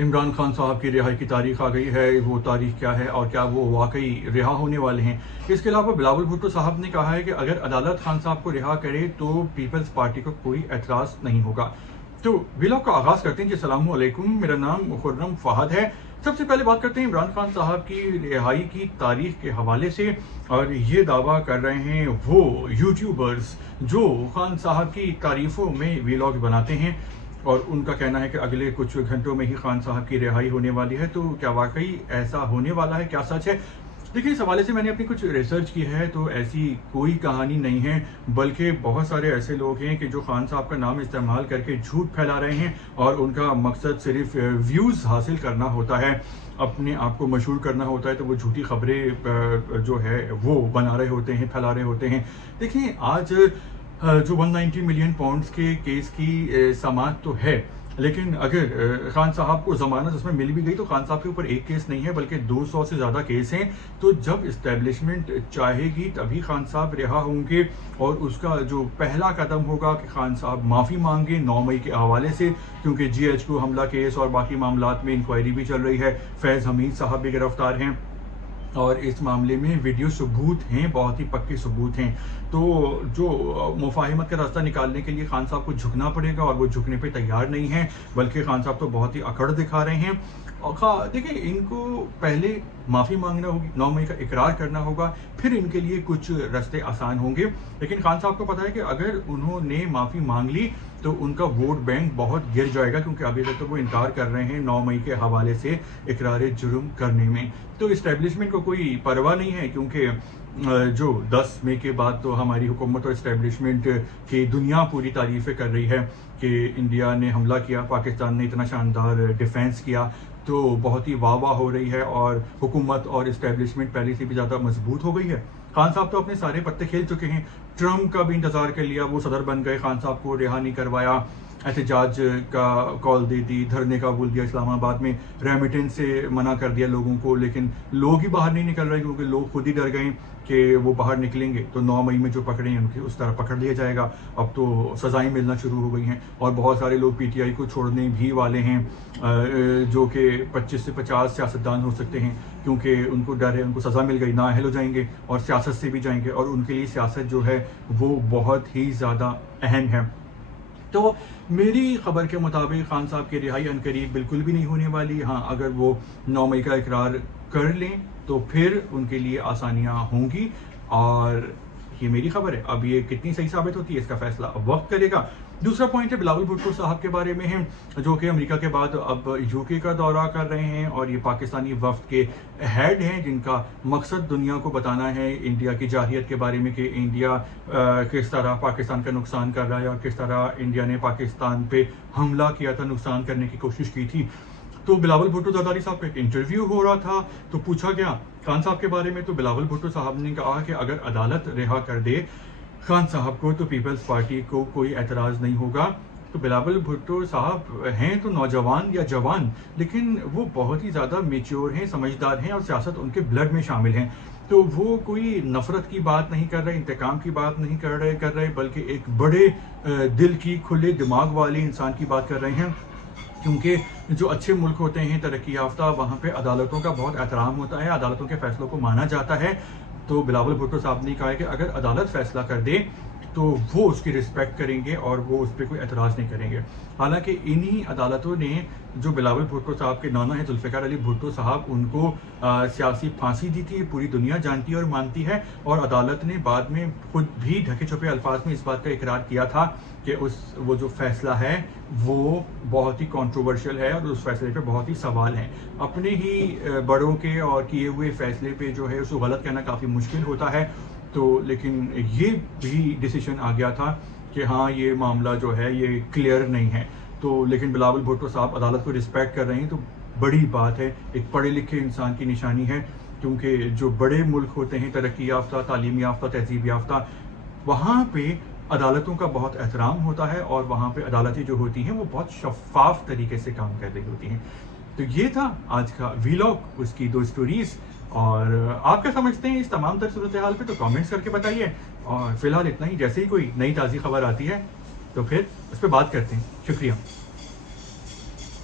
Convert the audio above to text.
इमरान खान साहब की रिहाई की तारीख आ गई है। वो तारीख क्या है और क्या वो वाकई रिहा होने वाले हैं? इसके अलावा बिलावल भुट्टो साहब ने कहा है कि अगर अदालत खान साहब को रिहा करे तो पीपल्स पार्टी को कोई एतराज़ नहीं होगा। तो व्लॉग का आगाज़ करते हैं जी। अस्सलाम वालेकुम, मेरा नाम खुर्रम फहद है। सबसे पहले बात करते हैं इमरान खान साहब की रिहाई की तारीख के हवाले से। और ये दावा कर रहे हैं वो यूट्यूबर्स जो खान साहब की तारीफ़ों में व्लॉग बनाते हैं, और उनका कहना है कि अगले कुछ घंटों में ही खान साहब की रिहाई होने वाली है। तो क्या वाकई ऐसा होने वाला है? क्या सच है? देखिए, इस हवाले से मैंने अपनी कुछ रिसर्च की है, तो ऐसी कोई कहानी नहीं है, बल्कि बहुत सारे ऐसे लोग हैं कि जो खान साहब का नाम इस्तेमाल करके झूठ फैला रहे हैं, और उनका मकसद सिर्फ व्यूज़ हासिल करना होता है, अपने आप को मशहूर करना होता है। तो वो झूठी खबरें जो है वो बना रहे होते हैं, फैला रहे होते हैं। देखिए, आज जो 190 मिलियन पाउंड्स के केस की समाअत तो है, लेकिन अगर खान साहब को ज़मानत उसमें मिल भी गई तो खान साहब के ऊपर एक केस नहीं है बल्कि 200 से ज़्यादा केस हैं। तो जब इस्टेब्लिशमेंट चाहेगी तभी खान साहब रिहा होंगे, और उसका जो पहला कदम होगा कि खान साहब माफ़ी मांगे 9 मई के हवाले से, क्योंकि GH को हमला केस और बाकी मामलात में इंक्वायरी भी चल रही है। फैज़ हमीद साहब भी गिरफ्तार हैं, और इस मामले में वीडियो सबूत हैं, बहुत ही पक्के सबूत हैं। तो जो मुफाहिमत का रास्ता निकालने के लिए खान साहब को झुकना पड़ेगा, और वो झुकने पे तैयार नहीं है, बल्कि खान साहब तो बहुत ही अकड़ दिखा रहे हैं। और देखिए, इनको पहले माफ़ी मांगना होगी, 9 मई का इकरार करना होगा, फिर इनके लिए कुछ रास्ते आसान होंगे। लेकिन खान साहब को पता है कि अगर उन्होंने माफ़ी मांग ली तो उनका वोट बैंक बहुत गिर जाएगा, क्योंकि अभी तक तो वो इनकार कर रहे हैं 9 मई के हवाले से इकरार जुर्म करने में। तो इस्टेब्लिशमेंट को कोई परवाह नहीं है, क्योंकि जो 10 मई के बाद तो हमारी हुकूमत और इस्टेब्लिशमेंट की दुनिया पूरी तारीफ़ें कर रही है कि इंडिया ने हमला किया, पाकिस्तान ने इतना शानदार डिफेंस किया, तो बहुत ही वाह वाह हो रही है, और हुकूमत और इस्टेब्लिशमेंट पहले से भी ज़्यादा मजबूत हो गई है। खान साहब तो अपने सारे पत्ते खेल चुके हैं। ट्रम्प का भी इंतज़ार कर लिया, वो सदर बन गए, खान साहब को रिहा नहीं करवाया, एहतजाज का कॉल दे दी, धरने का बोल दिया, इस्लामाबाद में रेमिटेंस से मना कर दिया लोगों को, लेकिन लोग ही बाहर नहीं निकल रहे, क्योंकि लोग खुद ही डर गए कि वो बाहर निकलेंगे तो 9 मई में जो पकड़े हैं उनकी उस तरह पकड़ लिया जाएगा। अब तो सज़ाएं मिलना शुरू हो गई हैं, और बहुत सारे लोग PTI को छोड़ने भी वाले हैं, जो कि 25 से 50 सियासतदान हो सकते हैं, क्योंकि उनको डर है, उनको सज़ा मिल गई, नाअहल हो जाएंगे और सियासत से भी जाएंगे, और उनके लिए सियासत जो है वो बहुत ही ज़्यादा अहम है। तो मेरी खबर के मुताबिक खान साहब की रिहाई अनकरीब बिल्कुल भी नहीं होने वाली। हाँ, अगर वो 9 मई का इकरार कर लें तो फिर उनके लिए आसानियाँ होंगी, और ये मेरी खबर है। अब ये कितनी सही साबित होती है इसका फैसला अब वक्त करेगा। दूसरा पॉइंट है बिलावल भुट्टो साहब के बारे में है, जो कि अमेरिका के बाद अब UK का दौरा कर रहे हैं, और ये पाकिस्तानी वफ्द के हेड हैं, जिनका मकसद दुनिया को बताना है इंडिया की जाहियत के बारे में, कि इंडिया किस तरह पाकिस्तान का नुकसान कर रहा है, और किस तरह इंडिया ने पाकिस्तान पे हमला किया था, नुकसान करने की कोशिश की थी। तो बिलावल भुट्टो ज़रदारी साहब का एक इंटरव्यू हो रहा था, तो पूछा गया खान साहब के बारे में, तो बिलावल भुट्टो साहब ने कहा कि अगर अदालत रिहा कर दे खान साहब को तो पीपल्स पार्टी को कोई एतराज़ नहीं होगा। तो बिलावल भुट्टो साहब हैं तो नौजवान या जवान, लेकिन वो बहुत ही ज़्यादा मेच्योर हैं, समझदार हैं, और सियासत उनके ब्लड में शामिल हैं। तो वो कोई नफ़रत की बात नहीं कर रहे, इंतकाम की बात नहीं कर रहे, बल्कि एक बड़े दिल की, खुले दिमाग वाले इंसान की बात कर रहे हैं। क्योंकि जो अच्छे मुल्क होते हैं, तरक्की याफ्ता, वहाँ पे अदालतों का बहुत एहतराम होता है, अदालतों के फैसलों को माना जाता है। तो बिलावल भुट्टो साहब ने कहा है कि अगर अदालत फैसला कर दे तो वो उसकी रिस्पेक्ट करेंगे, और वो उस पर कोई एतराज़ नहीं करेंगे। हालांकि इन्हीं अदालतों ने जो बिलावल भुट्टो साहब के नाना है जुल्फ़िकार अली भुट्टो साहब, उनको सियासी फांसी दी थी, पूरी दुनिया जानती है और मानती है, और अदालत ने बाद में खुद भी ढके छुपे अल्फाज में इस बात का इकरार किया था कि वो जो फैसला है वो बहुत ही कंट्रोवर्शियल है, और उस फैसले पे बहुत ही सवाल हैं। अपने ही बड़ों के और किए हुए फैसले पे जो है उसको गलत कहना काफ़ी मुश्किल होता है। तो लेकिन ये भी डिसीजन आ गया था कि हाँ, ये मामला जो है ये क्लियर नहीं है। तो लेकिन बिलावल भुट्टो साहब अदालत को रिस्पेक्ट कर रहे हैं, तो बड़ी बात है, एक पढ़े लिखे इंसान की निशानी है। क्योंकि जो बड़े मुल्क होते हैं, तरक्की याफ्ता, तालीम याफ्ता, तहजीब याफ्ता, वहाँ पे अदालतों का बहुत एहतराम होता है, और वहाँ पे अदालतें जो होती हैं वो बहुत शफाफ तरीके से काम कर रही होती हैं। तो ये था आज का व्लॉग, उसकी 2 स्टोरीज़। और आप क्या समझते हैं इस तमाम तर सूरत हाल पे, तो कमेंट्स करके बताइए। और फिलहाल इतना ही, जैसे ही कोई नई ताज़ी खबर आती है तो फिर उस पर बात करते हैं। शुक्रिया।